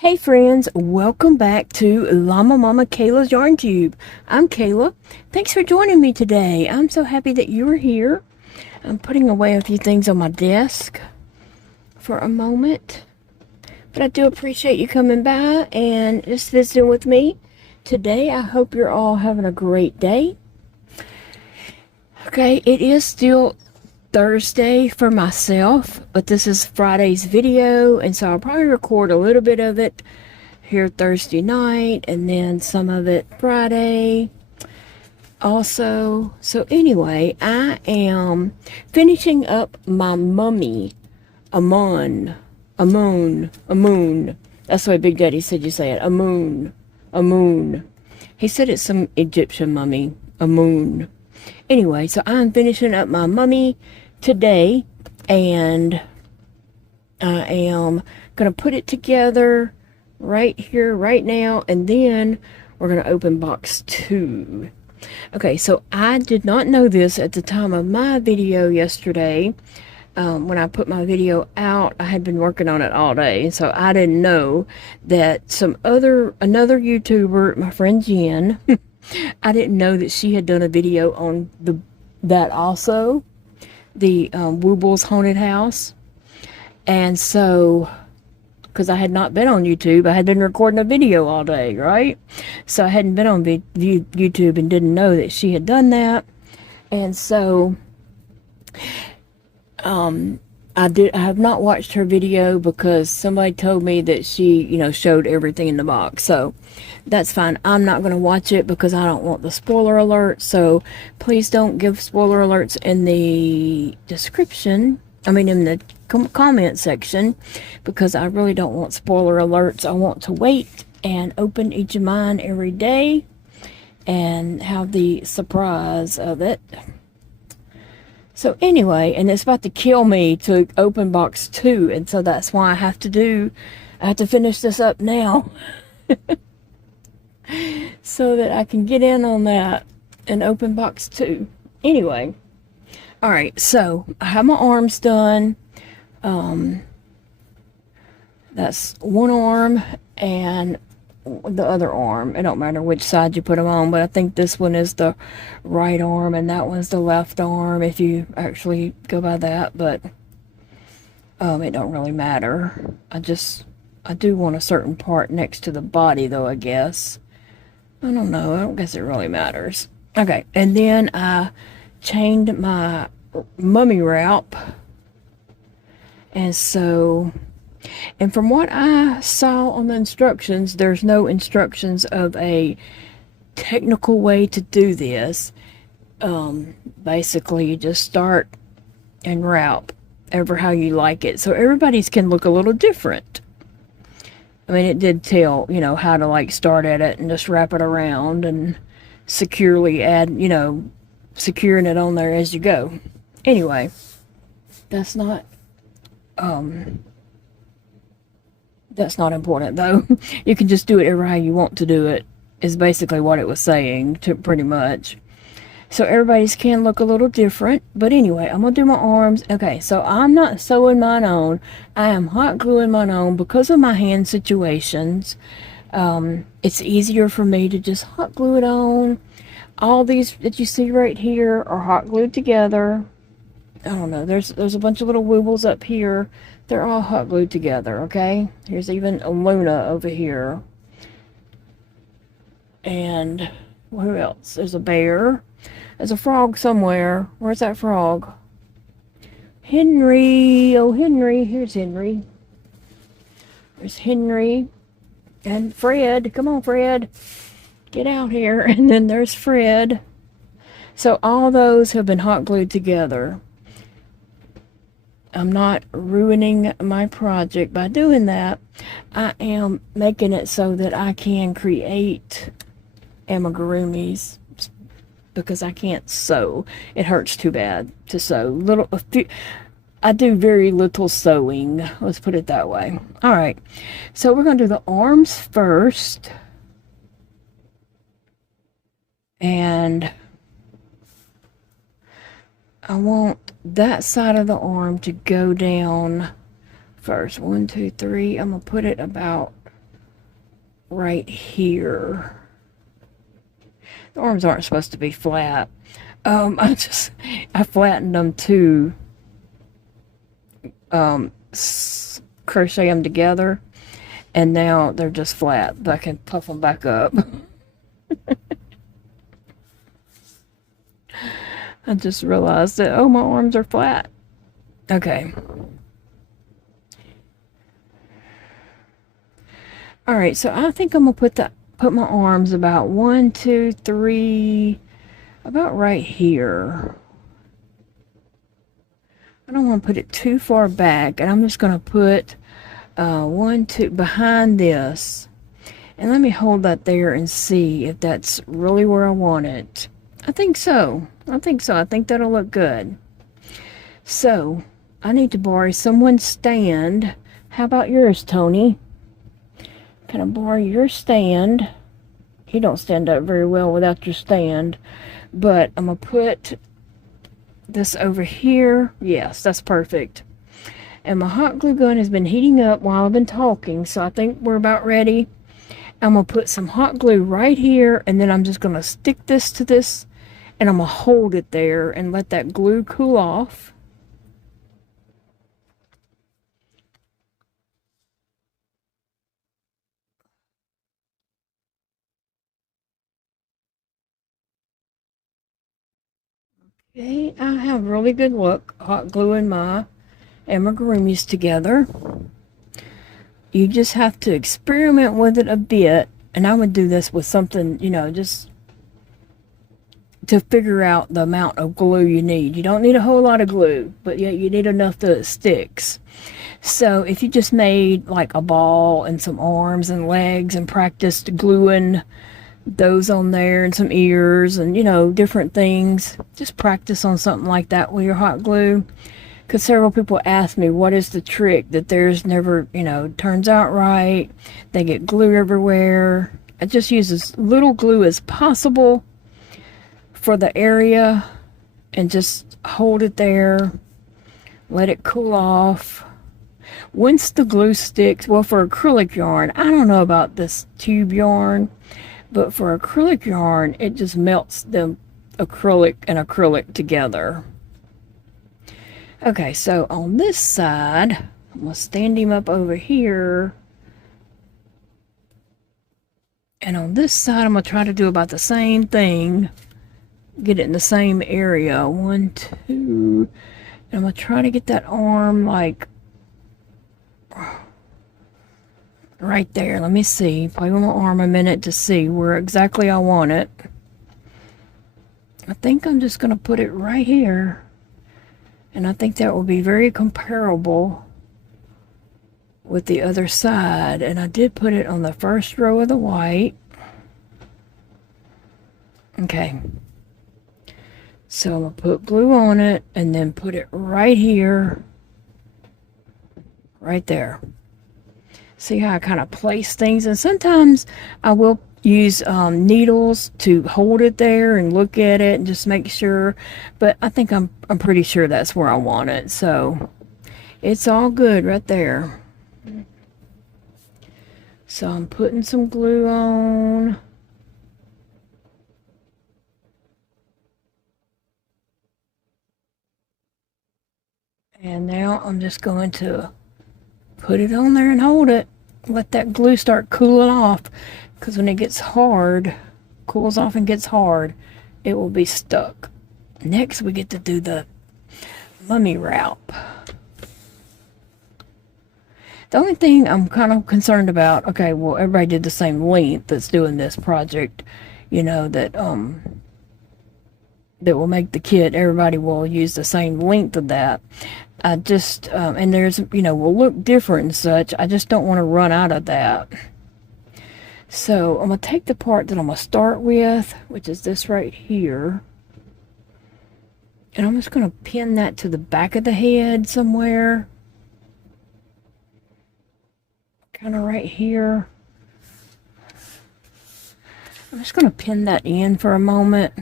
Hey friends, welcome back to Llama Mama Kayla's Yarn Cube. I'm Kayla. Thanks for joining me today. I'm so happy that you are here. I'm putting away a few things on my desk for a moment. But I do appreciate you coming by and just visiting with me today. I hope you're all having a great day. Okay, it is still Thursday for myself, but this is Friday's video, and so I'll probably record a little bit of it here Thursday night and then some of it Friday also. So anyway, I am finishing up my mummy, a moon. That's the way Big Daddy said you say it, a moon. He said it's some Egyptian mummy, a moon. Anyway, so I'm finishing up my mummy today, and I am going to put it together right here, right now, and then we're going to open box 2. Okay, so I did not know this at the time of my video yesterday. When I put my video out, I had been working on it all day, and so I didn't know that another YouTuber, my friend Jen, I didn't know that she had done a video on that also, the Woobles haunted house. And so, because I had not been on YouTube, I had been recording a video all day, right? So I hadn't been on YouTube and didn't know that she had done that. And so, I have not watched her video because somebody told me that she, showed everything in the box. So that's fine. I'm not going to watch it because I don't want the spoiler alert. So please don't give spoiler alerts in the description. I mean, in the comment section, because I really don't want spoiler alerts. I want to wait and open each of mine every day and have the surprise of it. So anyway, and it's about to kill me to open box 2, and so that's why I have to finish this up now so that I can get in on that and open box 2. Anyway, all right, so I have my arms done. That's one arm and the other arm. It don't matter which side you put them on, but I think this one is the right arm and that one's the left arm if you actually go by that, but it don't really matter. I do want a certain part next to the body though, I guess. I don't know, I don't guess it really matters. Okay, and then I chained my mummy wrap, and so, and from what I saw on the instructions, there's no instructions of a technical way to do this. Basically, you just start and wrap ever how you like it. So everybody's can look a little different. I mean, it did tell, how to like start at it and just wrap it around and securely add, securing it on there as you go. Anyway, that's not important though. You can just do it ever how you want to do it, is basically what it was saying, pretty much. So everybody's can look a little different, but anyway, I'm gonna do my arms. Okay, so I'm not sewing mine on. I am hot gluing mine on because of my hand situations. It's easier for me to just hot glue it on. All these that you see right here are hot glued together. I don't know, there's a bunch of little woobles up here. They're all hot glued together, okay? Here's even a Luna over here. And who else? There's a bear. There's a frog somewhere. Where's that frog? Henry. Oh, Henry. Here's Henry. There's Henry. And Fred. Come on, Fred. Get out here. And then there's Fred. So all those have been hot glued together. I'm not ruining my project by doing that. I am making it so that I can create amigurumis because I can't sew. It hurts too bad to sew. I do very little sewing. Let's put it that way. All right. So we're going to do the arms first. And I want that side of the arm to go down first. 1, 2, 3. I'm gonna put it about right here. The arms aren't supposed to be flat. I flattened them to crochet them together, and now they're just flat, but I can puff them back up. I just realized that, oh, my arms are flat. Okay. All right, so I think I'm gonna put my arms about 1, 2, 3, about right here. I don't want to put it too far back, and I'm just gonna put 1, 2 behind this, and let me hold that there and see if that's really where I want it. I think so. I think that'll look good. So I need to borrow someone's stand. How about yours, Tony? Can I borrow your stand? You don't stand up very well without your stand, but I'm gonna put this over here. Yes, that's perfect. And my hot glue gun has been heating up while I've been talking, so I think we're about ready. I'm gonna put some hot glue right here, and then I'm just gonna stick this to this, and I'm gonna hold it there and let that glue cool off. Okay, I have really good luck hot gluing my amigurumis together. You just have to experiment with it a bit, and I would do this with something, you know, just to figure out the amount of glue you need. You don't need a whole lot of glue, but yeah, you need enough that it sticks. So if you just made like a ball and some arms and legs and practiced gluing those on there and some ears and, you know, different things, just practice on something like that with your hot glue. Because several people ask me, what is the trick that theirs never, you know, turns out right? They get glue everywhere. I just use as little glue as possible for the area and just hold it there, let it cool off. Once the glue sticks, well, for acrylic yarn, I don't know about this tube yarn, but for acrylic yarn, it just melts the acrylic and acrylic together. Okay, so on this side, I'm going to stand him up over here. And on this side, I'm going to try to do about the same thing. Get it in the same area. 1, 2. And I'm going to try to get that arm like right there. Let me see. Play with my arm a minute to see where exactly I want it. I think I'm just going to put it right here. And I think that will be very comparable with the other side. And I did put it on the first row of the white. Okay. So I'm going to put glue on it and then put it right here. Right there. See how I kind of place things? And sometimes I will use needles to hold it there and look at it and just make sure. But I think I'm pretty sure that's where I want it. So it's all good right there. So I'm putting some glue on. And now I'm just going to put it on there and hold it. Let that glue start cooling off. Because when it gets hard, cools off and gets hard, it will be stuck. Next, we get to do the mummy wrap. The only thing I'm kind of concerned about, okay, well, everybody did the same length that's doing this project, you know, that will make the kit, everybody will use the same length of that. I just, and there's, you know, will look different and such. I just don't want to run out of that. So I'm going to take the part that I'm going to start with, which is this right here. And I'm just going to pin that to the back of the head somewhere. Kind of right here. I'm just going to pin that in for a moment.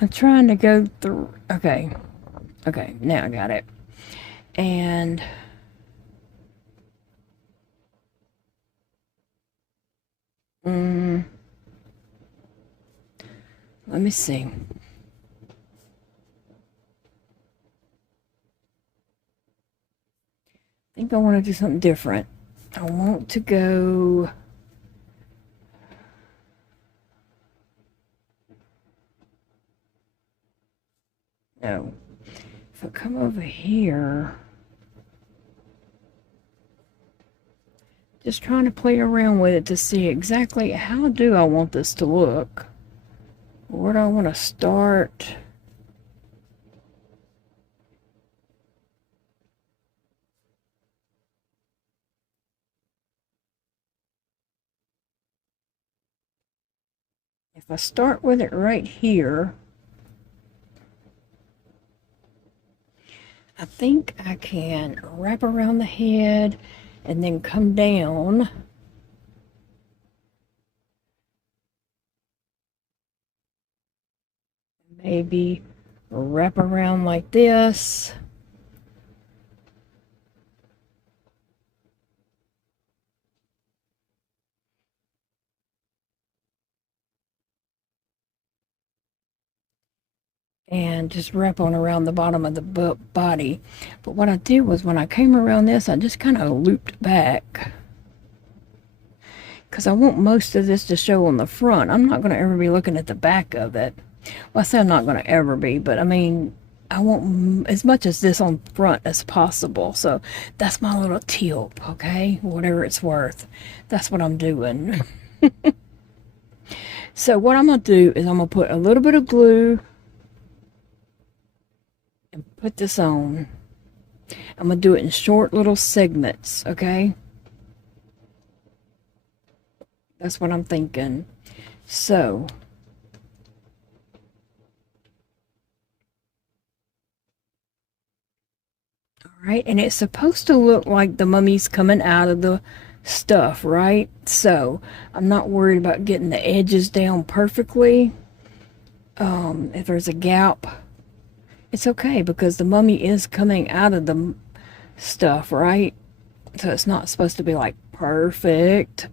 I'm trying to go through. Okay. Okay, now I got it. And let me see. I think I want to do something different. I want to go. No. If I come over here, just trying to play around with it to see exactly how do I want this to look. Where do I want to start? If I start with it right here, I think I can wrap around the head and then come down. Maybe wrap around like this. And just wrap on around the bottom of the body. But what I did was when I came around this, I just kind of looped back. Because I want most of this to show on the front. I'm not going to ever be looking at the back of it. Well, I say I'm not going to ever be, but I mean, I want as much as this on front as possible. So that's my little tip, okay? Whatever it's worth. That's what I'm doing. So what I'm going to do is I'm going to put a little bit of glue and put this on. I'm going to do it in short little segments, okay? That's what I'm thinking. So, all right, and it's supposed to look like the mummy's coming out of the stuff, right? So, I'm not worried about getting the edges down perfectly. If there's a gap, it's okay because the mummy is coming out of the stuff, right? So it's not supposed to be like perfect.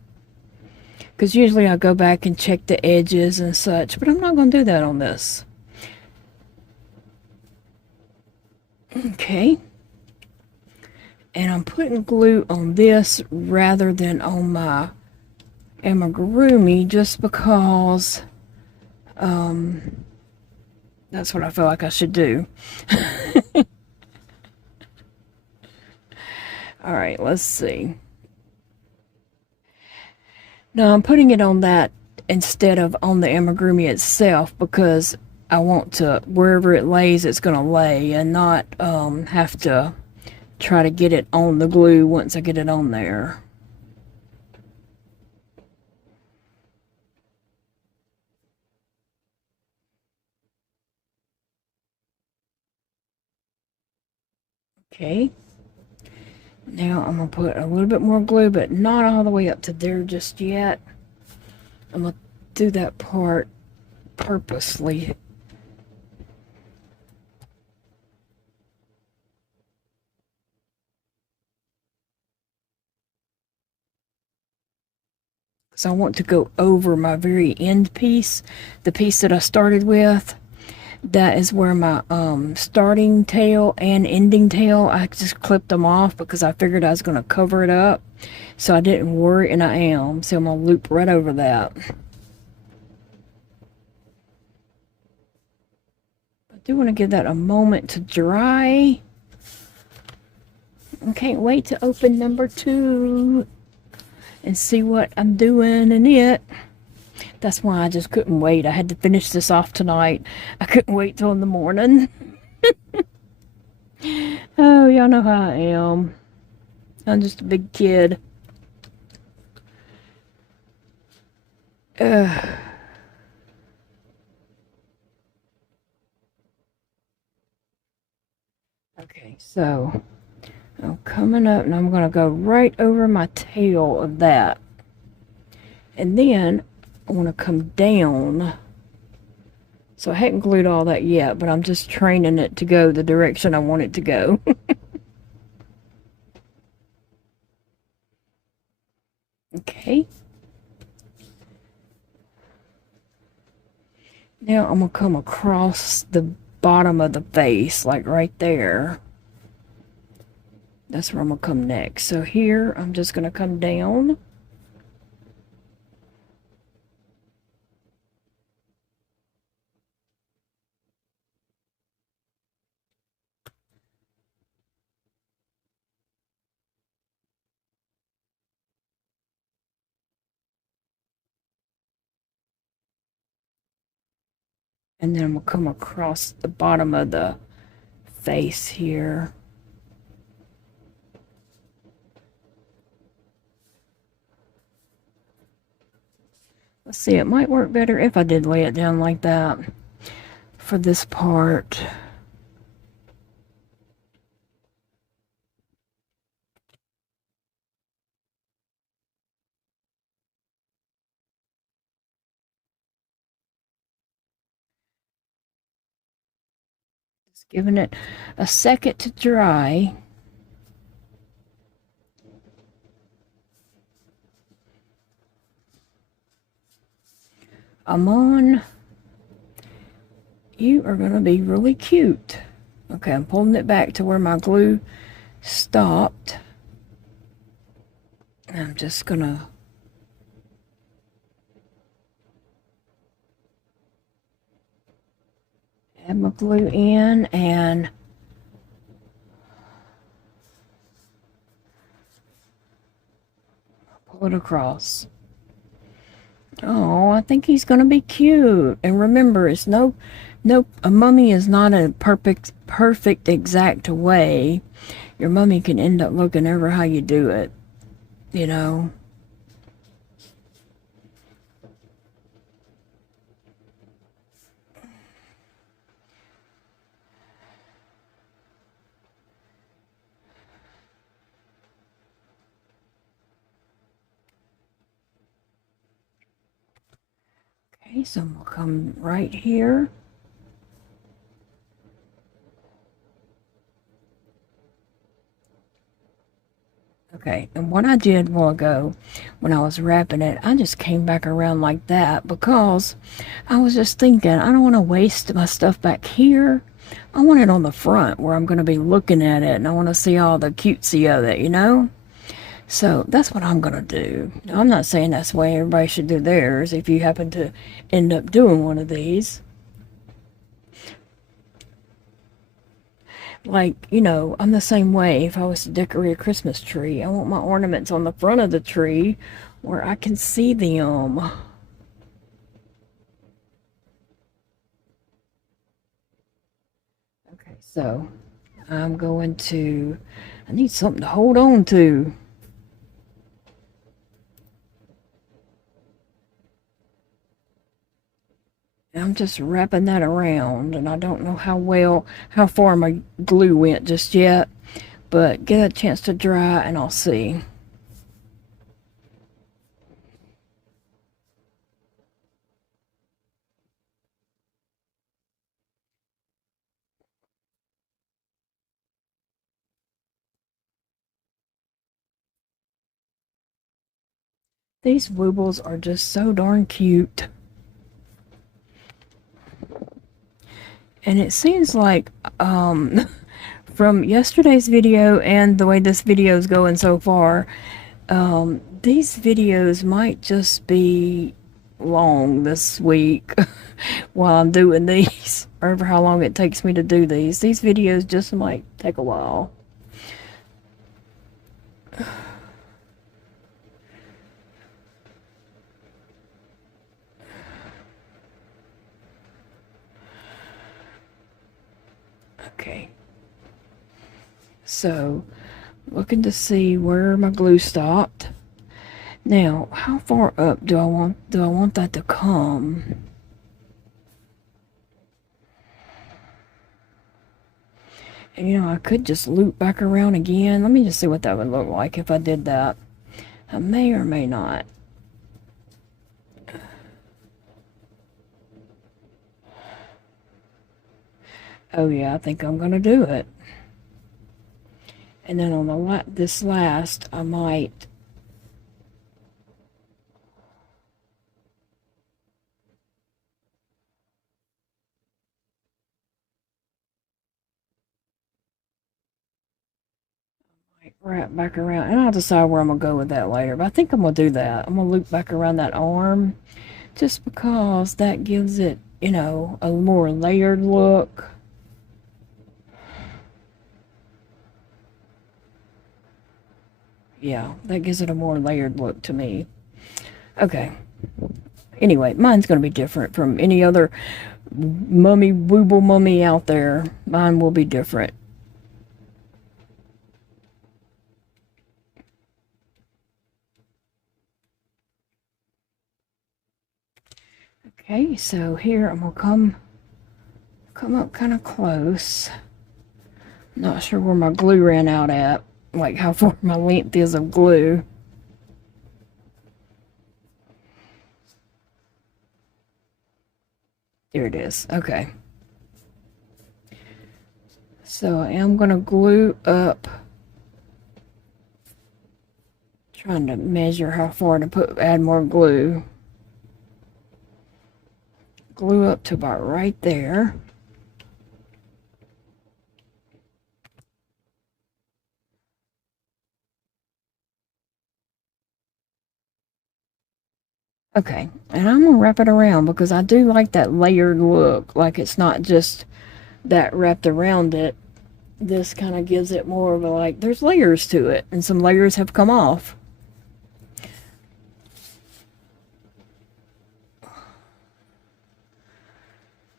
Because usually I go back and check the edges and such, but I'm not going to do that on this. Okay. And I'm putting glue on this rather than on my amigurumi just because that's what I feel like I should do. All right, let's see. Now I'm putting it on that instead of on the amigurumi itself because I want to, wherever it lays, it's going to lay and not have to try to get it on the glue once I get it on there. Okay. Now I'm going to put a little bit more glue, but not all the way up to there just yet. I'm going to do that part purposely. Because I want to go over my very end piece, the piece that I started with. That is where my starting tail and ending tail, I just clipped them off because I figured I was going to cover it up. So I didn't worry, and I am. So I'm going to loop right over that. I do want to give that a moment to dry. I can't wait to open number 2 and see what I'm doing in it. That's why I just couldn't wait. I had to finish this off tonight. I couldn't wait till in the morning. Oh, y'all know how I am. I'm just a big kid. Okay, so I'm coming up and I'm going to go right over my tail of that. And then I want to come down So I hadn't glued all that yet, but I'm just training it to go the direction I want it to go. Okay. Now I'm going to come across the bottom of the face, like right there. That's where I'm going to come next. So here, I'm just going to come down. And then I'm going to come across the bottom of the face here. Let's see, it might work better if I did lay it down like that for this part. Just giving it a second to dry. Amon, you are going to be really cute. Okay, I'm pulling it back to where my glue stopped. I'm just going to add my glue in and pull it across. Oh, I think he's going to be cute. And remember, it's a mummy is not a perfect exact way. Your mummy can end up looking over how you do it, you know. Okay, so I'm going to come right here. Okay, and what I did a while ago when I was wrapping it, I just came back around like that because I was just thinking, I don't want to waste my stuff back here. I want it on the front where I'm going to be looking at it and I want to see all the cutesy of it, you know? So that's what I'm going to do. Now, I'm not saying that's the way everybody should do theirs if you happen to end up doing one of these. Like, you know, I'm the same way. If I was to decorate a Christmas tree, I want my ornaments on the front of the tree where I can see them. Okay, so I need something to hold on to. I'm just wrapping that around, and I don't know how far my glue went just yet, but get a chance to dry and I'll see. These Woobles are just so darn cute. And it seems like from yesterday's video and the way this video is going so far, these videos might just be long this week while I'm doing these, or for how long it takes me to do these. These videos just might take a while. Okay, so looking to see where my glue stopped. Now, how far up do I want that to come? And you know, I could just loop back around again. Let me just see what that would look like if I did that. I may or may not. Oh yeah, I think I'm gonna do it. And then on the this last, I might wrap back around, and I'll decide where I'm gonna go with that later. But I think I'm gonna do that. I'm gonna loop back around that arm, just because that gives it, you know, a more layered look. Yeah, that gives it a more layered look to me. Okay. Anyway, mine's gonna be different from any other mummy wooble mummy out there. Mine will be different. Okay, so here I'm gonna come up kind of close. Not sure where my glue ran out at, like how far my length is of glue. There it is. Okay. So I am gonna glue up. Trying to measure how far to add more glue. Glue up to about right there. Okay, and I'm gonna wrap it around because I do like that layered look. Like it's not just that wrapped around it. This kind of gives it more of a like, there's layers to it, and some layers have come off.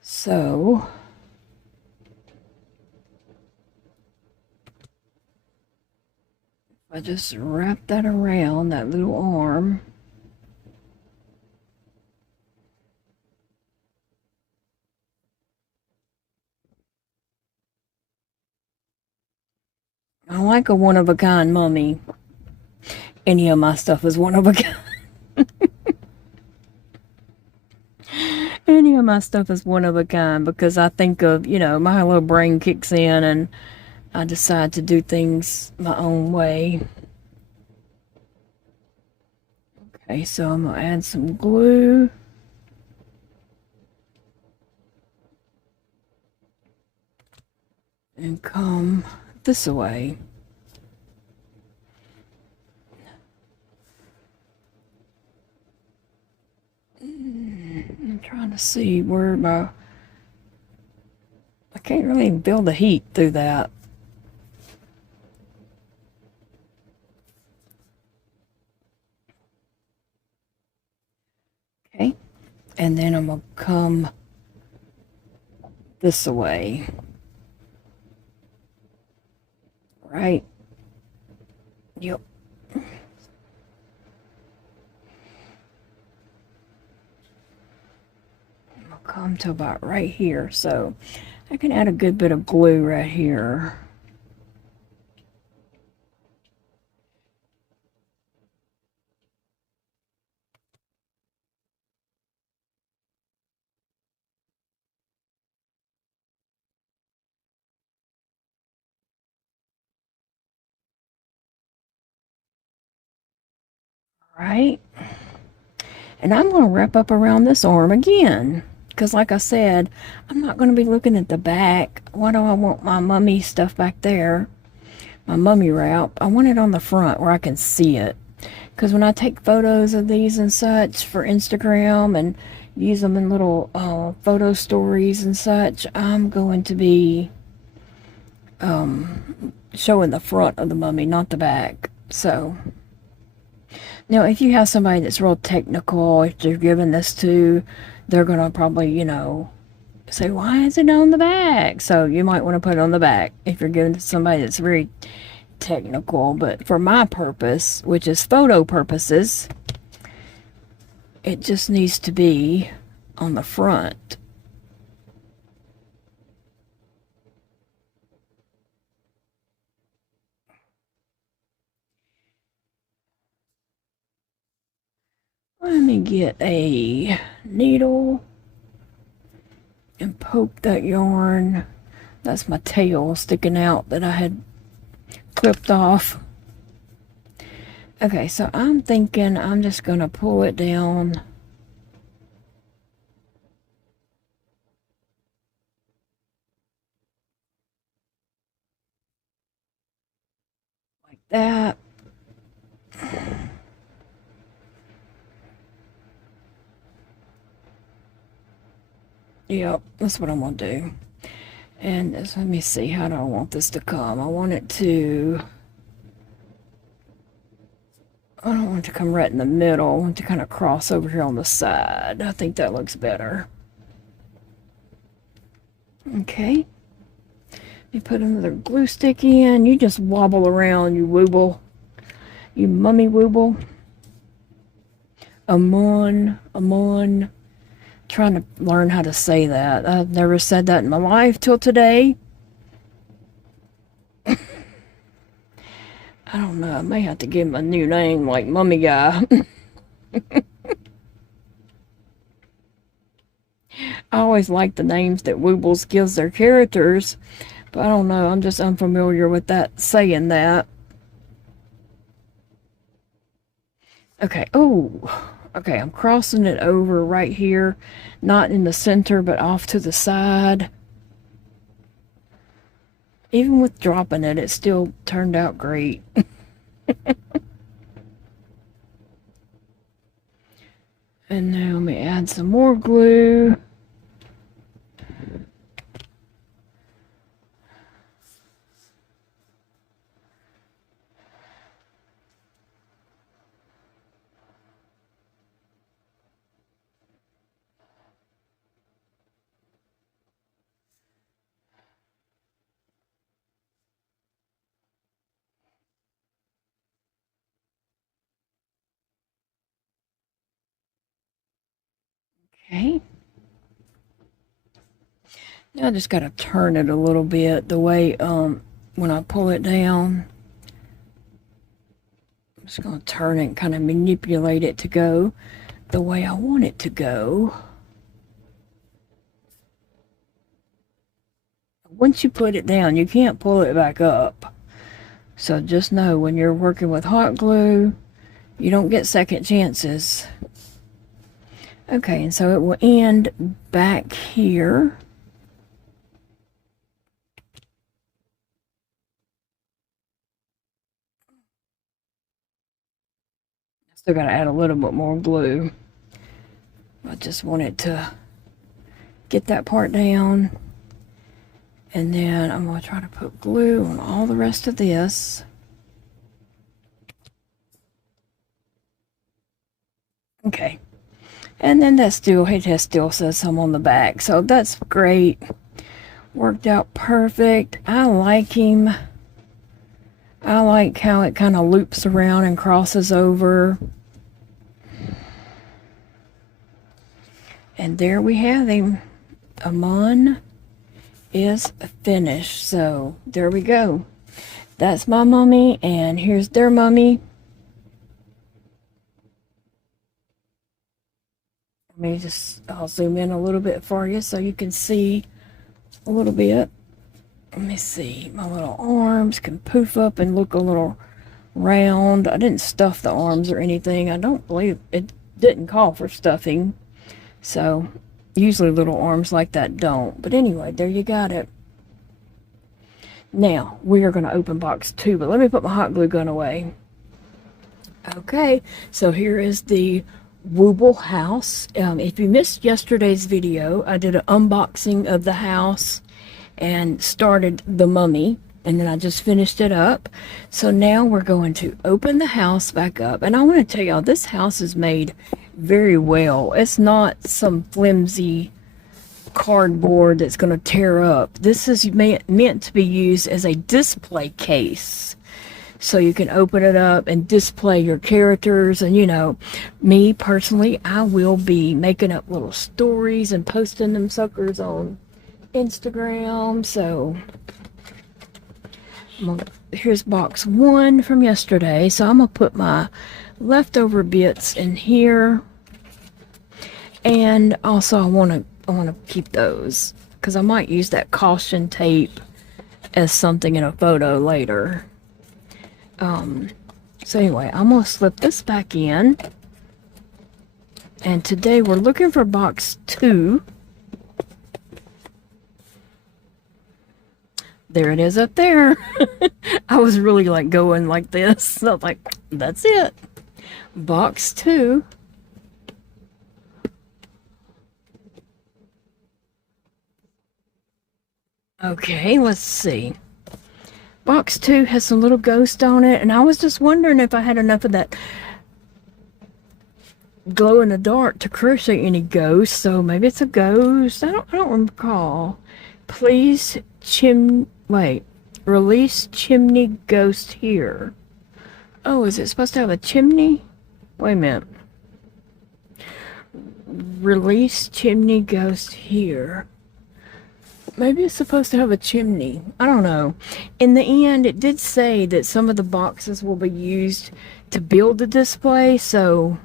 So I just wrap that around that little arm. I like a one-of-a-kind mummy. Any of my stuff is one-of-a-kind. Any of my stuff is one-of-a-kind because I think of, you know, my little brain kicks in and I decide to do things my own way. Okay, so I'm gonna add some glue. And come this way. I'm trying to see where I can't really feel the heat through that. Okay, and then I'm gonna come this way. Right? Yep. I'll come to about right here, so I can add a good bit of glue right here. Right? And I'm going to wrap up around this arm again. Because like I said, I'm not going to be looking at the back. Why do I want my mummy stuff back there? My mummy wrap. I want it on the front where I can see it. Because when I take photos of these and such for Instagram and use them in little photo stories and such, I'm going to be showing the front of the mummy, not the back. So now, if you have somebody that's real technical, if you're giving this to, they're going to probably, you know, say, why is it on the back? So you might want to put it on the back if you're giving it to somebody that's very technical. But for my purpose, which is photo purposes, it just needs to be on the front. Let me get a needle and poke that yarn That's my tail sticking out that I had clipped off. Okay, so I'm thinking I'm just going to pull it down like that. Yep, that's what I'm going to do. And let me see, how do I want this to come? I want it to... I don't want it to come right in the middle. I want it to kind of cross over here on the side. I think that looks better. Okay. Let me put another glue stick in. You just wobble around, you wooble. You mummy wooble. Amun. Trying to learn how to say that. I've never said that in my life till today. I don't know. I may have to give him a new name like Mummy Guy. I always like the names that Woobles gives their characters, but I don't know. I'm just unfamiliar with that, saying that. Okay. Oh, okay. I'm crossing it over right here. Not in the center, but off to the side. Even with dropping it, it still turned out great. And now let me add some more glue. Okay. Now I just got to turn it a little bit the way when I pull it down. I'm just going to turn it and kind of manipulate it to go the way I want it to go. Once you put it down, you can't pull it back up. So just know when you're working with hot glue, you don't get second chances. Okay, and so it will end back here. Still got to add a little bit more glue. I just wanted to get that part down. And then I'm going to try to put glue on all the rest of this. Okay. And then that still, it still says some on the back. So that's great. Worked out perfect. I like him. I like how it kind of loops around and crosses over. And there we have him. Amun is finished. So there we go. That's my mummy, and here's their mummy. I'll zoom in a little bit for you so you can see a little bit. Let me see. My little arms can poof up and look a little round. I didn't stuff the arms or anything. I don't believe it didn't call for stuffing. So usually little arms like that don't. But anyway, there you got it. Now we are going to open box 2, but let me put my hot glue gun away. Okay, so here is the Wooble house. If you missed yesterday's video, I did an unboxing of the house and started the mummy, and then I just finished it up. So now we're going to open the house back up, and I want to tell y'all, this house is made very well. It's not some flimsy cardboard that's going to tear up. This is meant to be used as a display case. So you can open it up and display your characters. And, you know, me personally, I will be making up little stories and posting them suckers on Instagram. So here's box 1 from yesterday. So I'm going to put my leftover bits in here. And also I want to keep those. because I might use that caution tape as something in a photo later. So anyway, I'm going to slip this back in. And today we're looking for box 2. There it is up there. I was really like going like this. So I was like, that's it. Box 2. Okay, let's see. Box 2 has some little ghost on it, and I was just wondering if I had enough of that glow in the dark to crochet any ghosts. So maybe it's a ghost. I don't recall. Please release chimney ghost here. Oh, is it supposed to have a chimney? Wait a minute. Release chimney ghost here. Maybe it's supposed to have a chimney. I don't know. In the end, it did say that some of the boxes will be used to build the display. So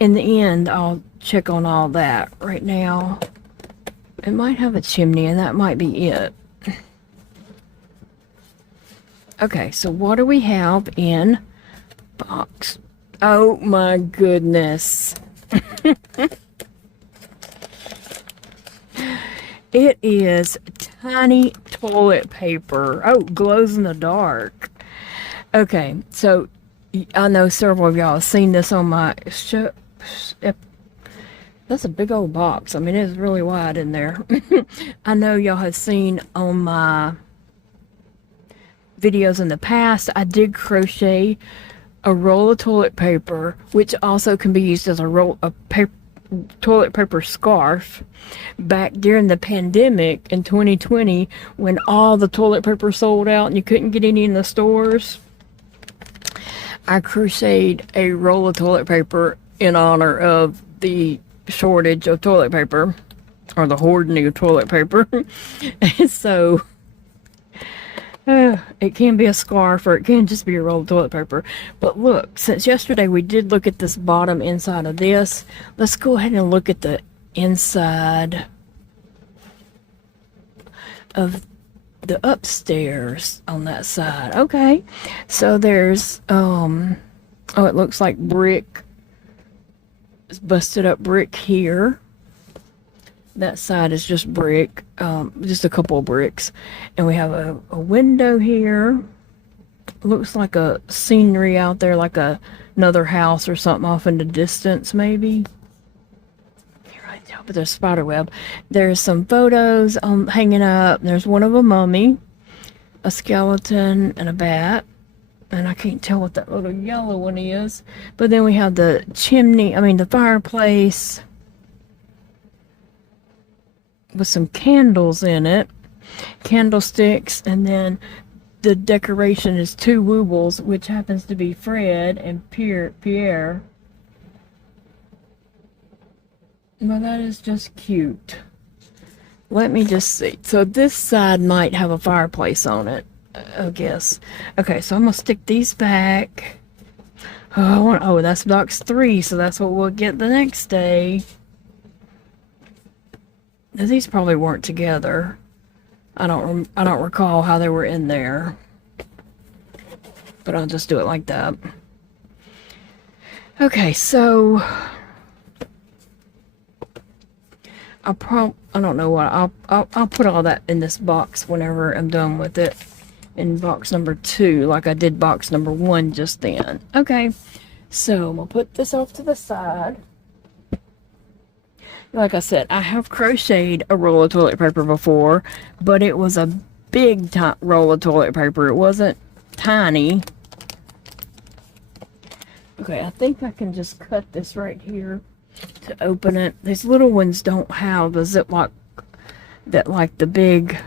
in the end, I'll check on all that. Right now, it might have a chimney, and that might be it. Okay, so what do we have in box? Oh my goodness. It is tiny toilet paper. Oh, glows in the dark. Okay, so I know several of y'all have seen this on my show. That's a big old box. I mean, it's really wide in there. I know y'all have seen on my videos in the past, I did crochet a roll of toilet paper, which also can be used as a toilet paper scarf back during the pandemic in 2020 when all the toilet paper sold out and you couldn't get any in the stores. I crocheted a roll of toilet paper in honor of the shortage of toilet paper, or the hoarding of toilet paper. And so it can be a scarf, or it can just be a roll of toilet paper. But look, since yesterday we did look at this bottom inside of this, let's go ahead and look at the inside of the upstairs on that side. Okay, so there's oh, it looks like brick. It's busted up brick here. That side is just brick, just a couple of bricks. And we have a window here. Looks like a scenery out there, like another house or something off in the distance, maybe. Right there, but there's spider web. There's some photos hanging up. There's one of a mummy, a skeleton, and a bat. And I can't tell what that little yellow one is. But then we have the chimney, the fireplace with some candles in it, candlesticks, and then the decoration is 2 Woobles, which happens to be Fred and Pierre. Well, that is just cute. Let me just see. So this side might have a fireplace on it, I guess. Okay, so I'm gonna stick these back. Oh, that's box 3, so that's what we'll get the next day. These probably weren't together. I don't recall how they were in there, but I'll just do it like that. Okay, so I don't know what I'll put all that in this box whenever I'm done with it, in box number 2, like I did box number 1 just then. Okay, so I'm gonna put this off to the side. Like I said, I have crocheted a roll of toilet paper before, but it was a big roll of toilet paper. It wasn't tiny. Okay, I think I can just cut this right here to open it. These little ones don't have the ziplock that like the big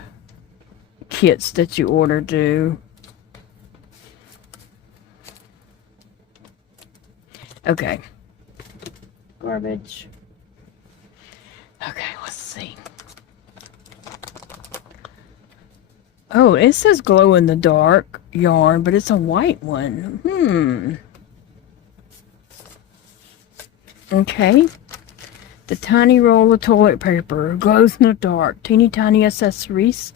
kits that you order do. Okay. Garbage. Okay, let's see. Oh, it says glow in the dark yarn, but it's a white one. Okay. The tiny roll of toilet paper glows in the dark. Teeny tiny accessories.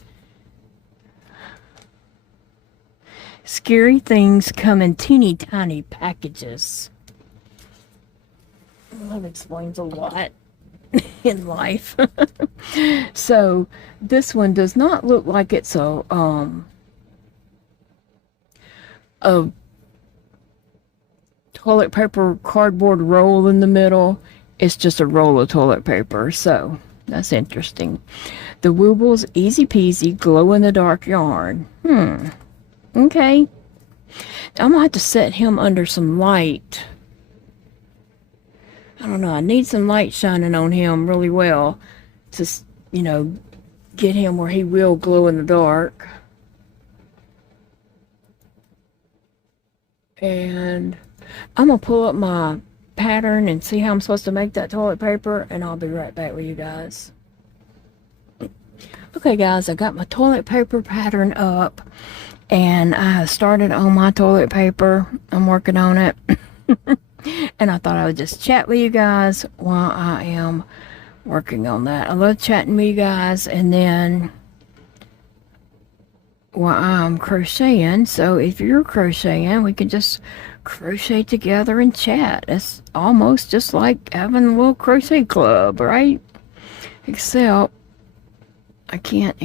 Scary things come in teeny tiny packages. Well, that explains a lot in life. So this one does not look like it's a toilet paper cardboard roll in the middle. It's just a roll of toilet paper, so that's interesting. The Woobles Easy Peasy Glow in the Dark yarn. Okay. I'm gonna have to set him under some light. I don't know, I need some light shining on him really well to, you know, get him where he will glow in the dark. And I'm gonna pull up my pattern and see how I'm supposed to make that toilet paper, and I'll be right back with you guys. Okay guys, I got my toilet paper pattern up and I started on my toilet paper. I'm working on it. And I thought I would just chat with you guys while I am working on that. I love chatting with you guys, and then while I'm crocheting, so if you're crocheting, we can just crochet together and chat. It's almost just like having a little crochet club, right? Except I can't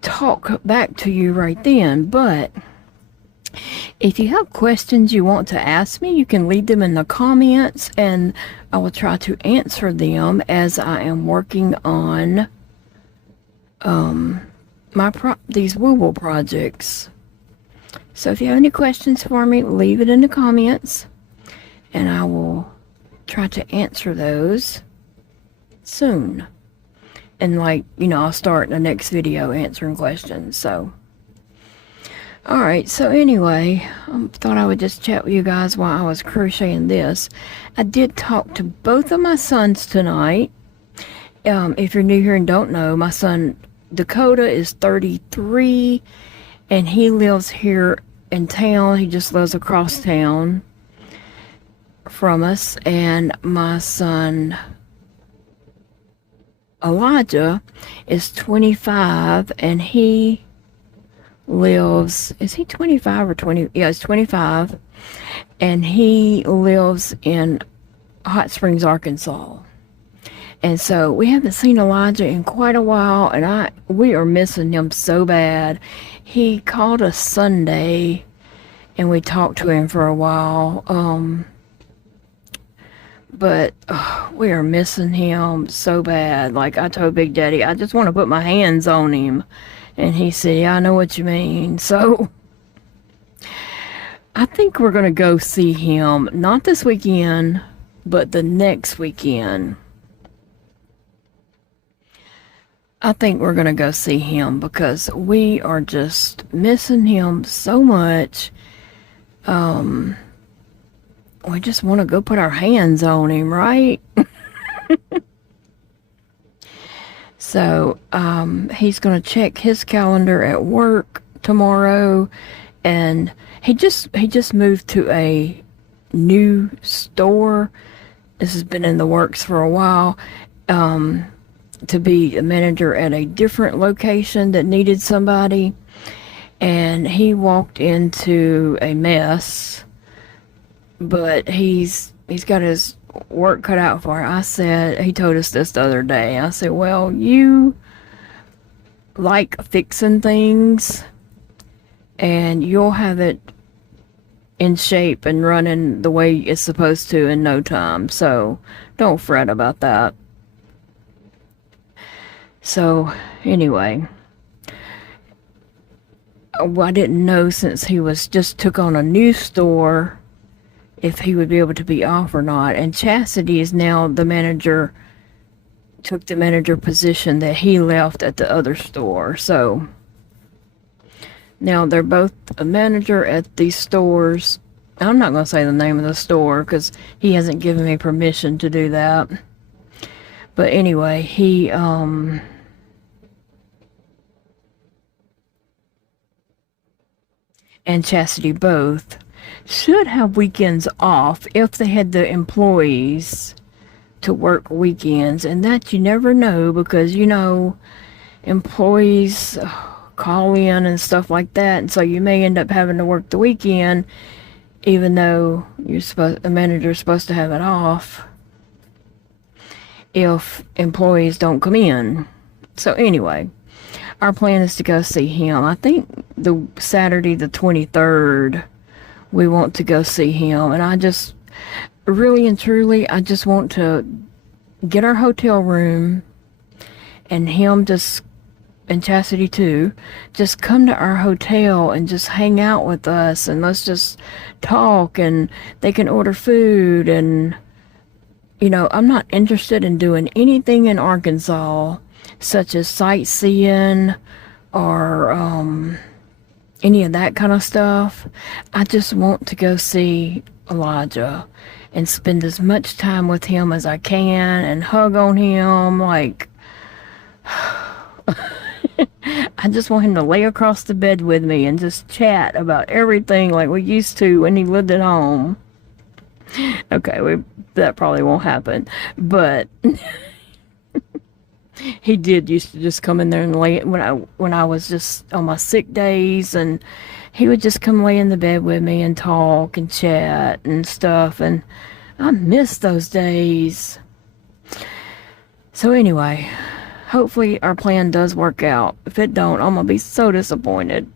talk back to you right then. But if you have questions you want to ask me, you can leave them in the comments and I will try to answer them as I am working on these Wooble projects. So if you have any questions for me, leave it in the comments and I will try to answer those soon. And I'll start the next video answering questions. So alright, so anyway, I thought I would just chat with you guys while I was crocheting this. I did talk to both of my sons tonight. If you're new here and don't know, my son Dakota is 33 and he lives here in town. He just lives across town from us. And my son Elijah is 25 and he lives, is he 25 or 20? Yeah, he's 25 and he lives in Hot Springs, Arkansas. And so we haven't seen Elijah in quite a while, and we are missing him so bad. He called us Sunday and we talked to him for a while. But we are missing him so bad. Like I told Big Daddy, I just want to put my hands on him. And he said, yeah, I know what you mean. So I think we're going to go see him, not this weekend, but the next weekend. I think we're going to go see him because we are just missing him so much. We just want to go put our hands on him, right? So he's going to check his calendar at work tomorrow, and he just moved to a new store. This has been in the works for a while, to be a manager at a different location that needed somebody, and he walked into a mess, but he's got his work cut out for it. He told us this the other day. I said, well, you like fixing things and you'll have it in shape and running the way it's supposed to in no time. So don't fret about that. So anyway, I didn't know, since he just took on a new store, if he would be able to be off or not. And Chastity is now the manager, took the manager position that he left at the other store. So now they're both a manager at these stores. I'm not going to say the name of the store because he hasn't given me permission to do that. But anyway, he and Chastity both should have weekends off if they had the employees to work weekends, and that you never know, because employees call in and stuff like that, and so you may end up having to work the weekend even though the manager's supposed to have it off if employees don't come in. So anyway, our plan is to go see him. I think the Saturday the 23rd we want to go see him, and I just really and truly I just want to get our hotel room, and him just, and Chastity too, just come to our hotel and just hang out with us, and let's just talk, and they can order food, and I'm not interested in doing anything in Arkansas such as sightseeing or any of that kind of stuff. I just want to go see Elijah and spend as much time with him as I can and hug on him, like I just want him to lay across the bed with me and just chat about everything like we used to when he lived at home. Okay, that probably won't happen, but he did used to just come in there and lay when I was just on my sick days, and he would just come lay in the bed with me and talk and chat and stuff, and I miss those days. So anyway, hopefully our plan does work out. If it don't, I'm gonna be so disappointed.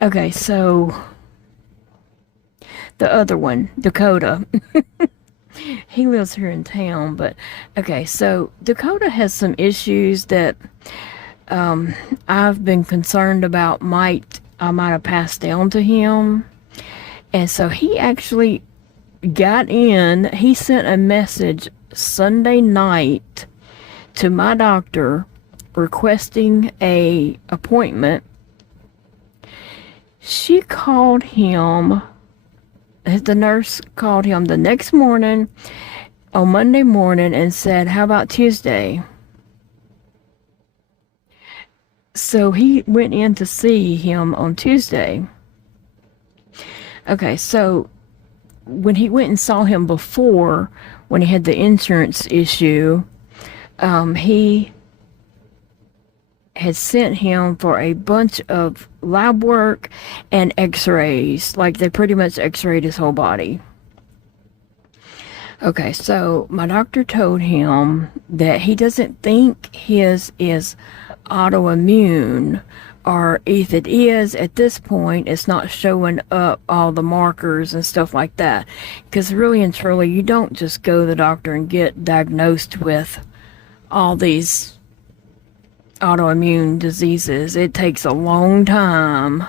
Okay, so the other one, Dakota. He lives here in town, but okay, so Dakota has some issues that I've been concerned about I might have passed down to him. And so he actually he sent a message Sunday night to my doctor requesting a appointment. She called him, the nurse called him the next morning, on Monday morning, and said, how about Tuesday? So he went in to see him on Tuesday. Okay, so when he went and saw him before, when he had the insurance issue, he had sent him for a bunch of lab work and x-rays. Like, they pretty much x-rayed his whole body. Okay, so my doctor told him that he doesn't think his is autoimmune, or if it is, at this point, it's not showing up all the markers and stuff like that. Because really and truly, you don't just go to the doctor and get diagnosed with all these autoimmune diseases. It takes a long time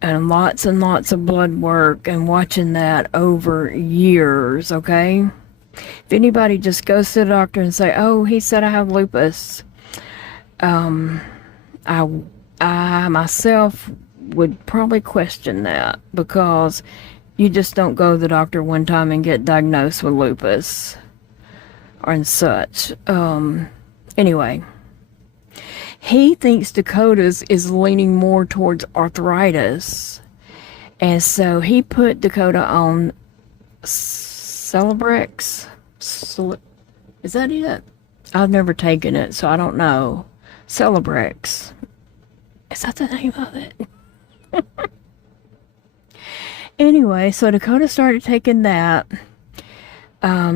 and lots of blood work and watching that over years, okay? If anybody just goes to the doctor and say, oh, he said I have lupus, I myself would probably question that, because you just don't go to the doctor one time and get diagnosed with lupus and such. Anyway, he thinks Dakota's is leaning more towards arthritis, and so he put Dakota on Celebrex. Is that it? I've never taken it, so I don't know. Celebrex. Is that the name of it? Anyway, so Dakota started taking that.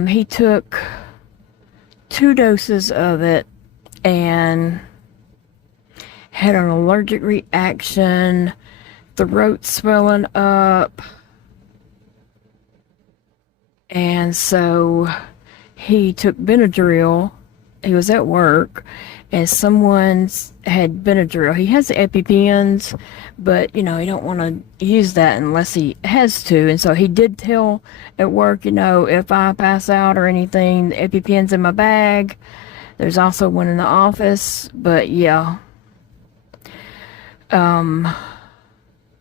He took 2 doses of it and had an allergic reaction, throat swelling up, and so he took Benadryl. He was at work, and someone had Benadryl. He has the EpiPens, but he don't want to use that unless he has to. And so he did tell at work, if I pass out or anything, the EpiPen's in my bag. There's also one in the office, but yeah.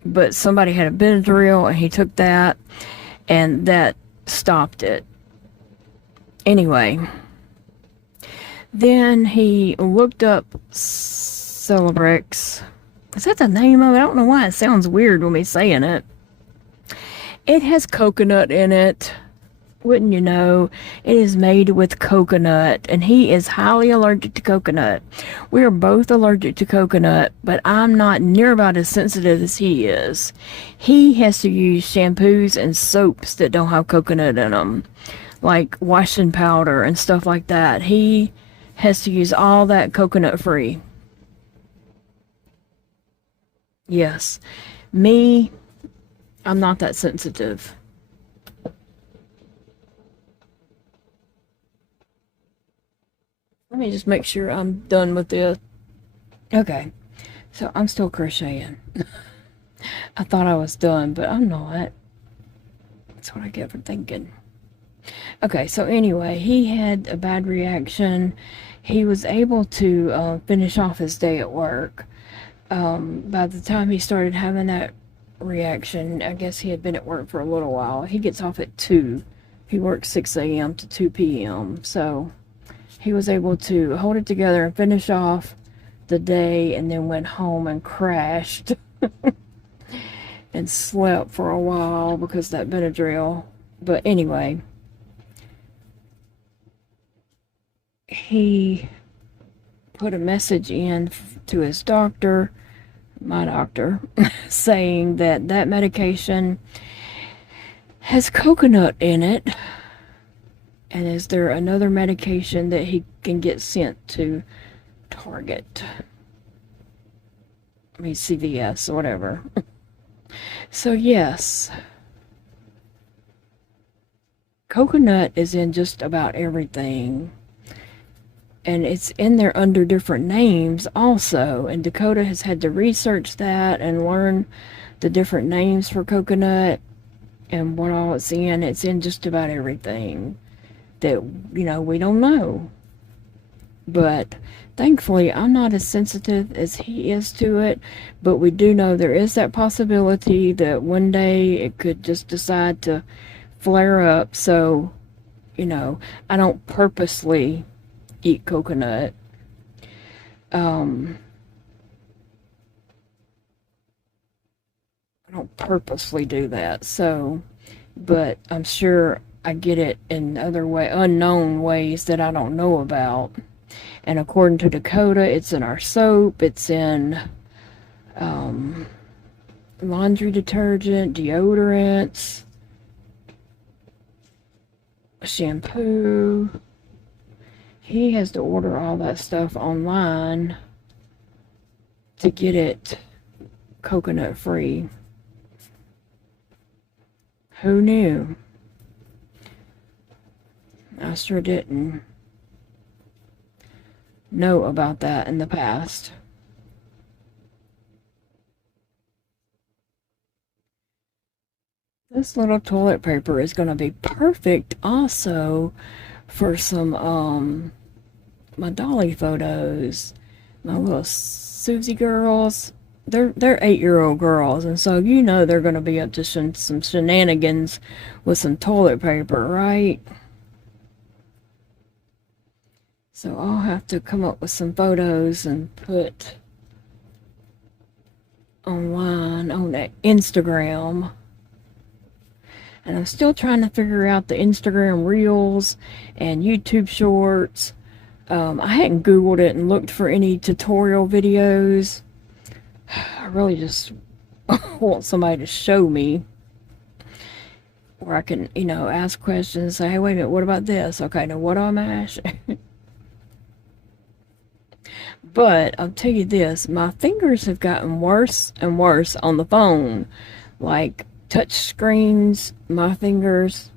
But somebody had a Benadryl, and he took that, and that stopped it. Anyway, then he looked up Celebrex Is that the name of it? I don't know why it sounds weird when me saying it. It has coconut in it. Wouldn't you know? It is made with coconut, and he is highly allergic to coconut. We are both allergic to coconut, but I'm not near about as sensitive as he is. He has to use shampoos and soaps that don't have coconut in them, like washing powder and stuff like that. He has to use all that coconut free. Yes. Me, I'm not that sensitive. Let me just make sure I'm done with this. Okay, so I'm still crocheting. I thought I was done, but I'm not. That's what I get for thinking. Okay, so anyway, he had a bad reaction. He was able to finish off his day at work. By the time he started having that reaction, I guess he had been at work for a little while. He gets off at 2. He works 6 a.m. to 2 p.m. So he was able to hold it together and finish off the day, and then went home and crashed and slept for a while because that Benadryl. But anyway, he put a message in to his doctor, my doctor, saying that that medication has coconut in it. And is there another medication that he can get sent to Target? I mean, CVS or whatever. So yes, coconut is in just about everything. And it's in there under different names also. And Dakota has had to research that and learn the different names for coconut and what all it's in. It's in just about everything that, you know, we don't know. But thankfully, I'm not as sensitive as he is to it. But we do know there is that possibility that one day it could just decide to flare up. So, you know, I don't purposely eat coconut. I don't purposely do that. So, but I'm sure I get it in other unknown ways that I don't know about. And according to Dakota, it's in our soap, it's in laundry detergent, deodorants, shampoo. He has to order all that stuff online to get it coconut free. Who knew? I sure didn't know about that in the past. This little toilet paper is going to be perfect also for some my dolly photos. My little Susie girls, they're 8-year-old girls, and so you know they're going to be up to some shenanigans with some toilet paper, right? So I'll have to come up with some photos and put online on that Instagram. And I'm still trying to figure out the Instagram Reels and YouTube Shorts. I hadn't Googled it and looked for any tutorial videos. I really just want somebody to show me where I can, you know, ask questions. Say, hey, wait a minute, what about this? Okay, now what do I mash? But I'll tell you this, my fingers have gotten worse and worse on the phone. Like touch screens, my fingers.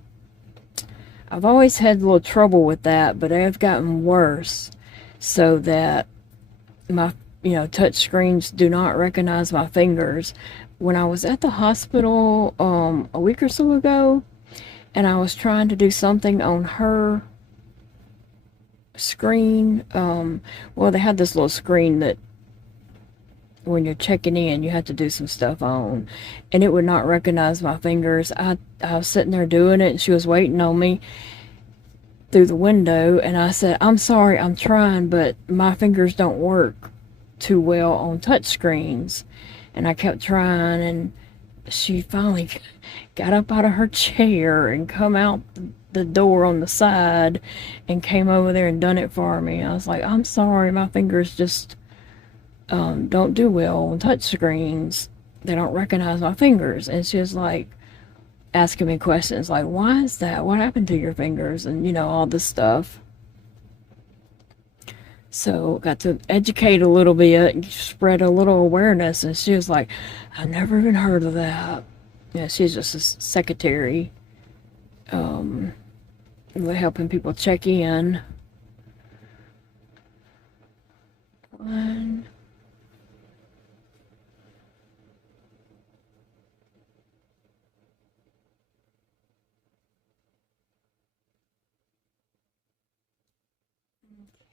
I've always had a little trouble with that, but I've gotten worse so that my, you know, touch screens do not recognize my fingers. When I was at the hospital a week or so ago, and I was trying to do something on her screen, well, they had this little screen that when you're checking in you have to do some stuff on, and it would not recognize my fingers. I was sitting there doing it, and she was waiting on me through the window, and I said, I'm sorry, I'm trying, but my fingers don't work too well on touch screens. And I kept trying, and she finally got up out of her chair and come out the door on the side and came over there and done it for me. I was like, I'm sorry, my fingers just don't do well on touch screens. They don't recognize my fingers. And she was like asking me questions like, why is that? What happened to your fingers? And you know, all this stuff. So got to educate a little bit and spread a little awareness. And she was like, I've never even heard of that. Yeah, she's just a secretary, helping people check in. One.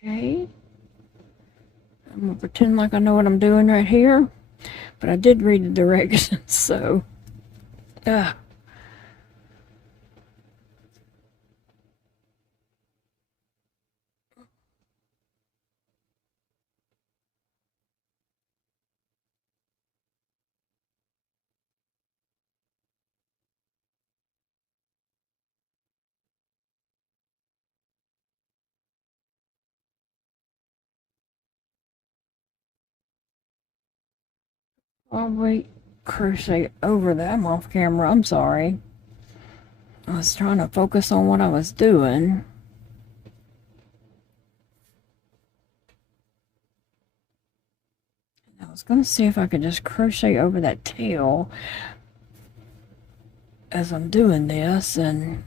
Okay. I'm gonna pretend like I know what I'm doing right here, but I did read the directions, so. I'll wait, crochet over that. I'm off camera. I'm sorry. I was trying to focus on what I was doing. I was going to see if I could just crochet over that tail as I'm doing this, and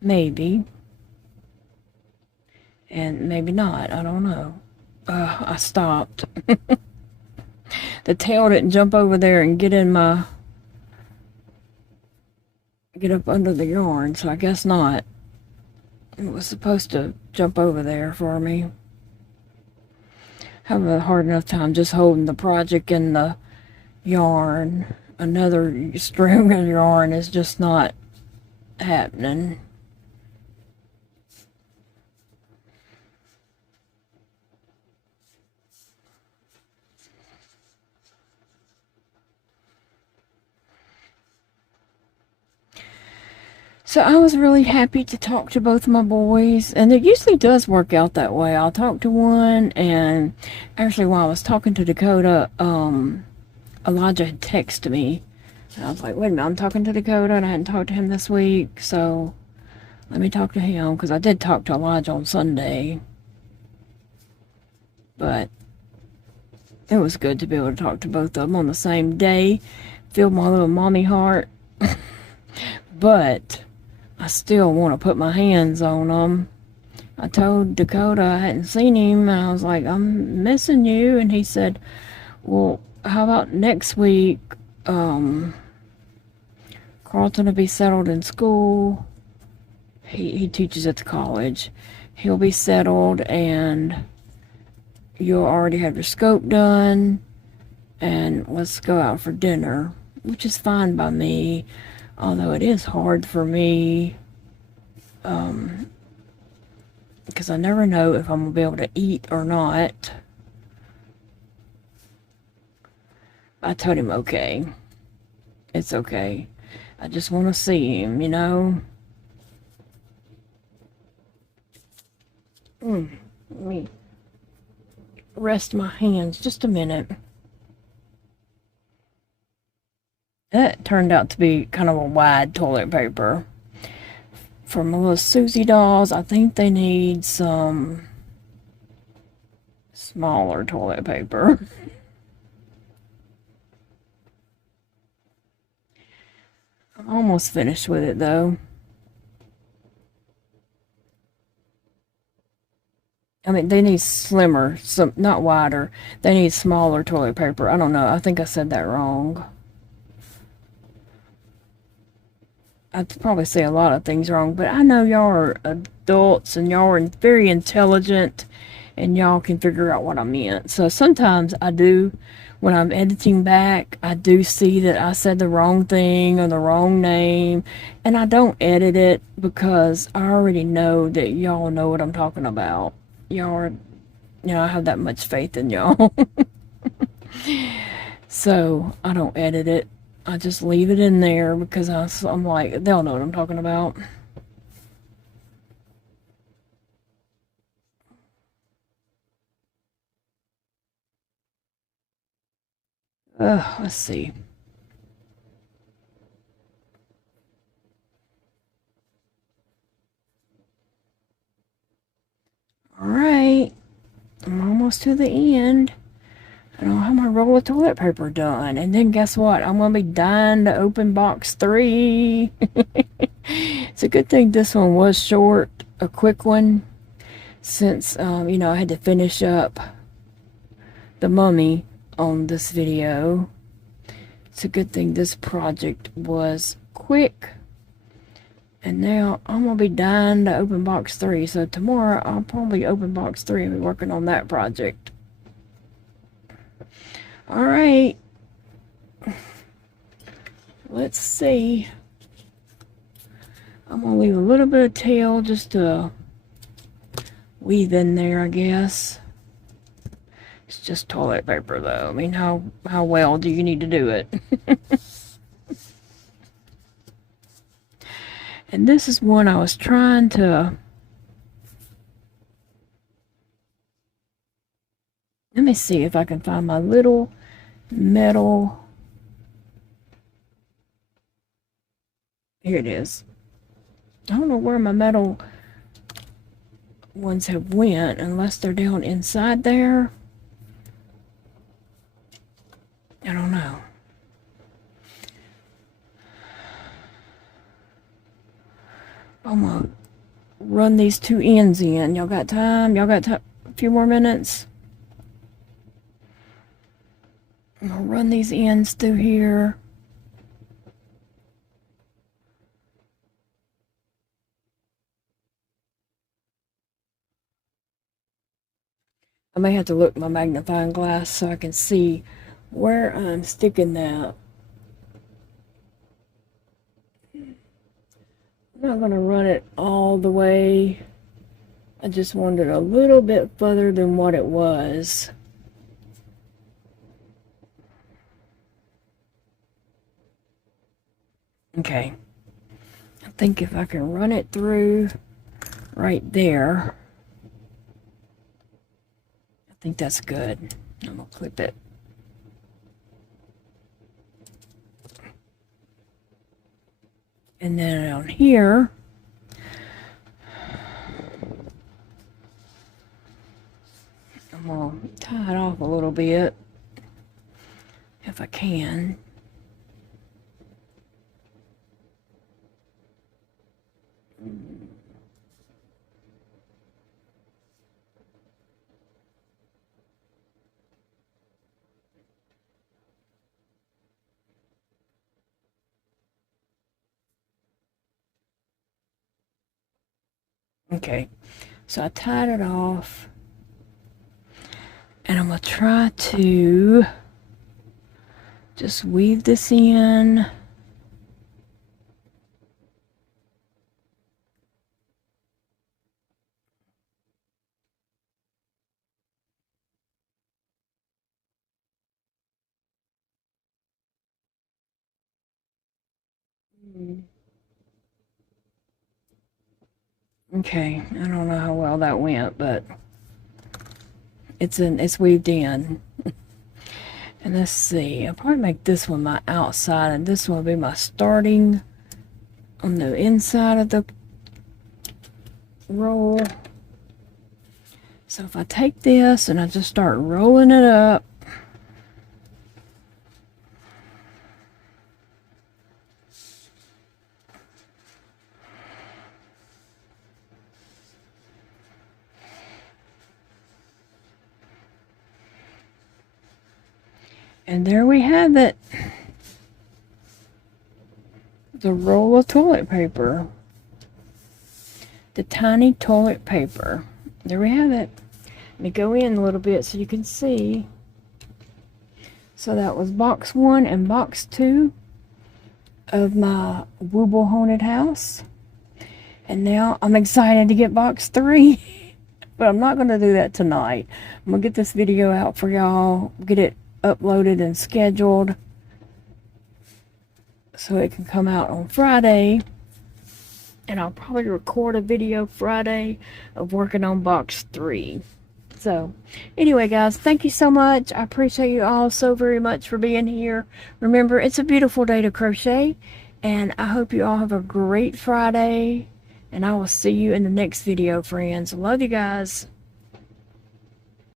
maybe, and maybe not. I don't know. I stopped. The tail didn't jump over there and get up under the yarn, so I guess not. It was supposed to jump over there for me. Have a hard enough time just holding the project and the yarn. Another string of yarn is just not happening. So I was really happy to talk to both my boys, and it usually does work out that way. I'll talk to one, and actually while I was talking to Dakota, Elijah had texted me, and I was like, wait a minute, I'm talking to Dakota, and I hadn't talked to him this week, so let me talk to him, because I did talk to Elijah on Sunday, but it was good to be able to talk to both of them on the same day. Filled my little mommy heart, but I still want to put my hands on them. I told Dakota I hadn't seen him, and I was like, I'm missing you. And he said, well, how about next week? Carlton will be settled in school. He teaches at the college. He'll be settled, and you'll already have your scope done, and let's go out for dinner, which is fine by me. Although it is hard for me, because I never know if I'm going to be able to eat or not. I told him, okay, it's okay. I just want to see him, you know. Let me rest my hands just a minute. That turned out to be kind of a wide toilet paper. For my little Susie dolls, I think they need some smaller toilet paper. I'm almost finished with it though. I mean, they need slimmer, some not wider. They need smaller toilet paper. I don't know. I think I said that wrong. I'd probably say a lot of things wrong, but I know y'all are adults and y'all are very intelligent and y'all can figure out what I meant. So sometimes I do, when I'm editing back, I do see that I said the wrong thing or the wrong name, and I don't edit it because I already know that y'all know what I'm talking about. Y'all are You know, I have that much faith in y'all. So I don't edit it. I just leave it in there because I'm like, they'll know what I'm talking about. Let's see. All right, I'm almost to the end. I don't have my roll of toilet paper done. And then guess what? I'm going to be dying to open box 3. It's a good thing this one was short, a quick one, since, you know, I had to finish up the mummy on this video. It's a good thing this project was quick. And now I'm going to be dying to open box 3. So tomorrow I'll probably open box 3 and be working on that project. All right. Let's see. I'm going to leave a little bit of tail just to weave in there, I guess. It's just toilet paper, though. I mean, how well do you need to do it? And this is one I was trying to... Let me see if I can find my little metal... Here it is. I don't know where my metal ones have went, unless they're down inside there. I don't know. I'm gonna run these 2 ends in. Y'all got time? Y'all got a few more minutes? I'm gonna run these ends through here. I may have to look at my magnifying glass so I can see where I'm sticking that. I'm not going to run it all the way. I just wanted it a little bit further than what it was. Okay. I think if I can run it through right there, I think that's good. I'm going to clip it. And then on here, I'm going to tie it off a little bit, if I can. Okay, so I tied it off, and I'm going to try to just weave this in. Okay, I don't know how well that went, but it's weaved in. And let's see, I'll probably make this one my outside, and this one will be my starting on the inside of the roll. So if I take this and I just start rolling it up, and there we have it. The roll of toilet paper. The tiny toilet paper. There we have it. Let me go in a little bit so you can see. So that was box 1 and box 2 of my Wooble haunted house. And now I'm excited to get box 3. But I'm not going to do that tonight. I'm going to get this video out for y'all, get it uploaded and scheduled so it can come out on Friday. And I'll probably record a video Friday of working on box 3. So, anyway, guys, thank you so much. I appreciate you all so very much for being here. Remember, it's a beautiful day to crochet. And I hope you all have a great Friday. And I will see you in the next video, friends. Love you guys.